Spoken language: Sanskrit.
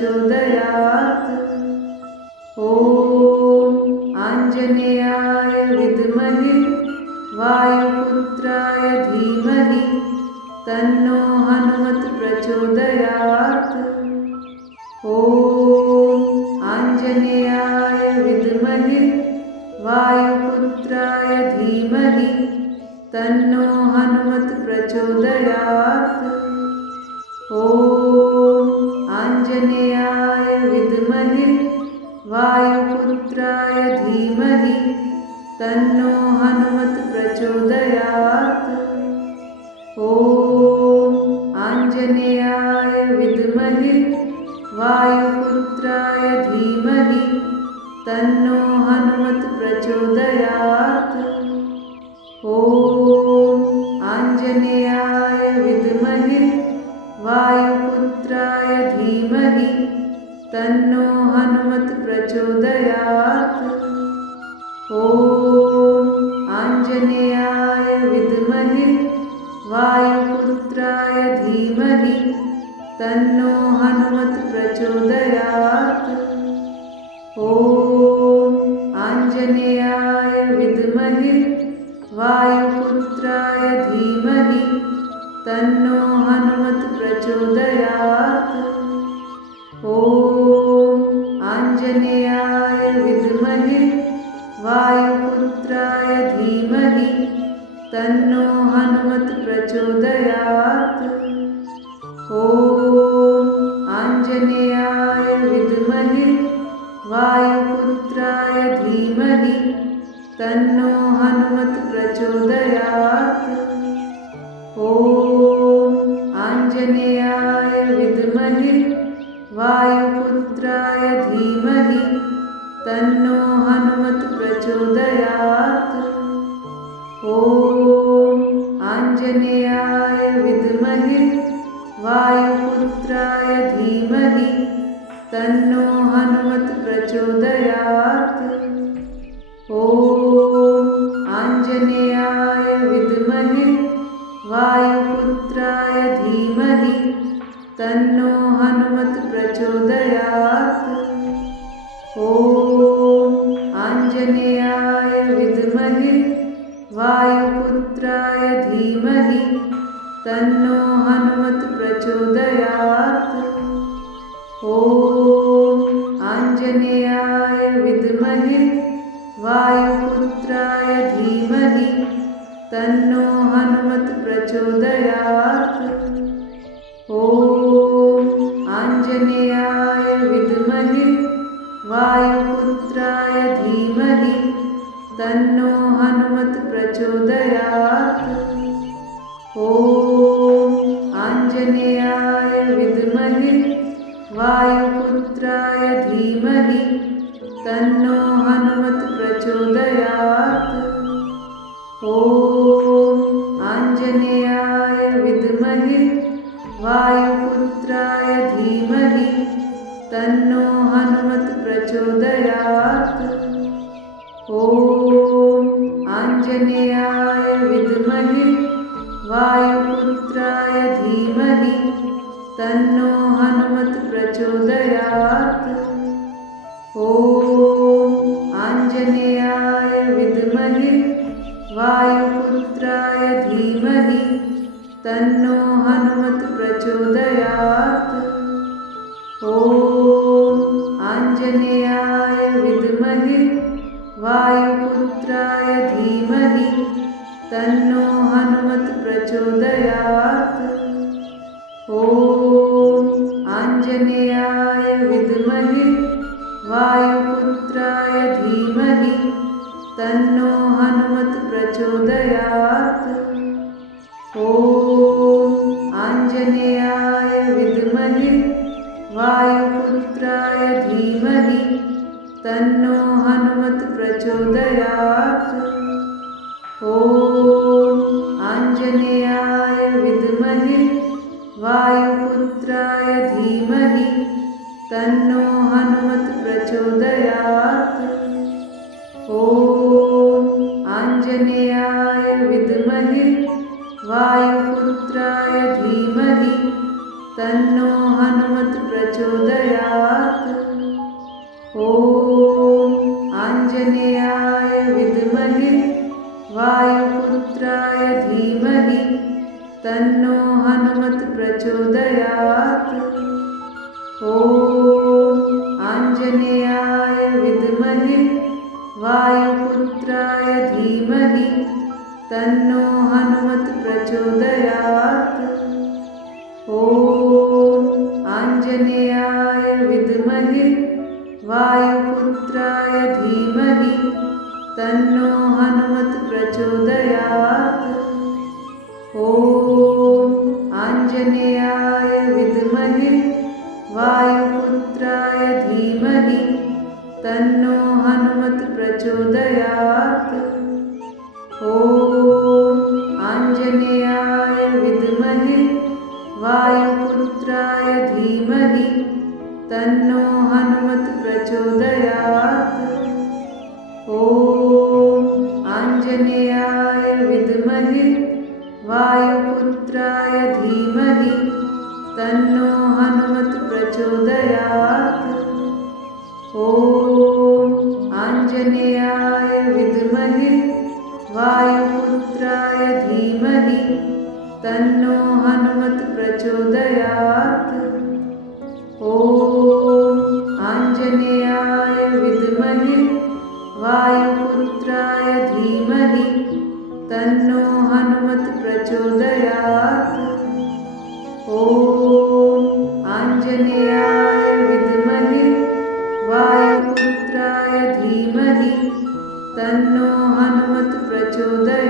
प्रचोदयात्। ॐ आञ्जनेयाय विद्महे वायुपुत्राय धीमहि तन्नो हनुमत् प्रचोदयात्। ॐ आञ्जनेयाय विद्महे वायुपुत्राय धीमहि तन्नो हनुमत् प्रचोदयात्। ॐ आञ्जनेयाय विद्महे वायुपुत्राय धीमहि तन्नो हनुमत् प्रचोदयात्। ॐ आञ्जनेयाय विद्महे वायुपुत्राय धीमहि तन्नो हनुमत् प्रचोदयात्। ॐ आञ्जनेयाय विद्महे वायुपुत्राय धीमहि तन्नो हनुमत् प्रचोदयात्। ॐ आञ्जनेयाय विद्महे वायुपुत्राय धीमहि तन्नो हनुमत् प्रचोदयात्। ॐ आञ्जनेयाय विद्महे वायुपुत्राय धीमहि तन्नो हनुमत् प्रचोदयात्। ॐ आञ्जनेयाय विद्महे वायुपुत्राय धीमहि तन्नो हनुमत् प्रचोदयात्। ॐ आञ्जनेयाय विद्महे वायुपुत्राय धीमहि तन्नो हनुमत् प्रचोदयात्। ॐ आञ्जनेयाय विद्महे वायुपुत्राय धीमहि तन्नो हनुमत् प्रचोदयात्। ॐ आञ्जनेयाय विद्महे वायुपुत्राय धीमहि तन्नो हनुमत् प्रचोदयात्। ॐ आञ्जनेयाय विद्महे वायुपुत्राय धीमहि तन्नो हनुमत् प्रचोदयात्। ॐ आञ्जनेयाय विद्महे वायुपुत्राय धीमहि तन्नो हनुमत् प्रचोदयात्। ॐ आञ्जनेयाय विद्महे वायुपुत्राय धीमहि तन्नो हनुमत् प्रचोदयात्। ॐ आञ्जनेयाय विद्महे वायुपुत्राय धीमहि तन्नो हनुमत् प्रचोदयात्। ॐ आञ्जनेयाय विद्महे वायुपुत्राय धीमहि तन्नो हनुमत् प्रचोदयात्। ॐ आञ्जनेयाय विद्महे वायुपुत्राय धीमहि तन्नो हनुमत् प्रचोदयात्। ॐ आञ्जनेयाय विद्महे वायुपुत्राय धीमहि तन्नो हनुमत् प्रचोदयात्। ॐ आञ्जनेयाय विद्महे वायुपुत्राय धीमहि तन्नो हनुमत् प्रचोदयात्। ॐ आञ्जनेयाय विद्महे वायुपुत्राय धीमहि तन्नो हनुमत् प्रचोदयात्। ॐ आञ्जनेयाय विद्महे वायुपुत्राय धीमहि तन्नो हनुमत् प्रचोदयात्। ॐ आञ्जनेयाय विद्महे वायुपुत्राय धीमहि तन्नो हनुमत् प्रचोदयात्। ॐ आञ्जनेयाय विद्महे वायुपुत्राय धीमहि तन्नो हनुमत् प्रचोदयात्। ॐ आञ्जनेयाय विद्महे वायुपुत्राय धीमहि तन्नो हनुमत् प्रचोदयात्। आञ्जनेयाय विद्महे वायुपुत्राय धीमहि तन्नो हनुमत् प्रचोदयात्। ॐ आञ्जनेयाय विद्महे वायुपुत्राय धीमहि तन्नो हनुमत् प्रचोदयात्। ॐ आञ्जनेयाय विद्महे वायुपुत्राय धीमहि तन्नो हनुमत् प्रचोदयात्। ॐ आञ्जनेयाय विद्महे वायुपुत्राय धीमहि तन्नो हनुमत् प्रचोदयात्। ॐ आञ्जनेयाय विद्महे वायुपुत्राय धीमहि तन्नो हनुमत् प्रचोदयात्। ॐ आञ्जनेयाय विद्महे वायुपुत्राय धीमहि तन्नो हनुमत् प्रचोदयात्। ॐ आञ्जनेयाय विद्महे वायुपुत्राय धीमहि तन्नो हनुमत् प्रचोदयात्। ॐ आञ्जनेयाय विद्महे वायुपुत्राय धीमहि तन्नो हनुमत् प्रचोदयात्।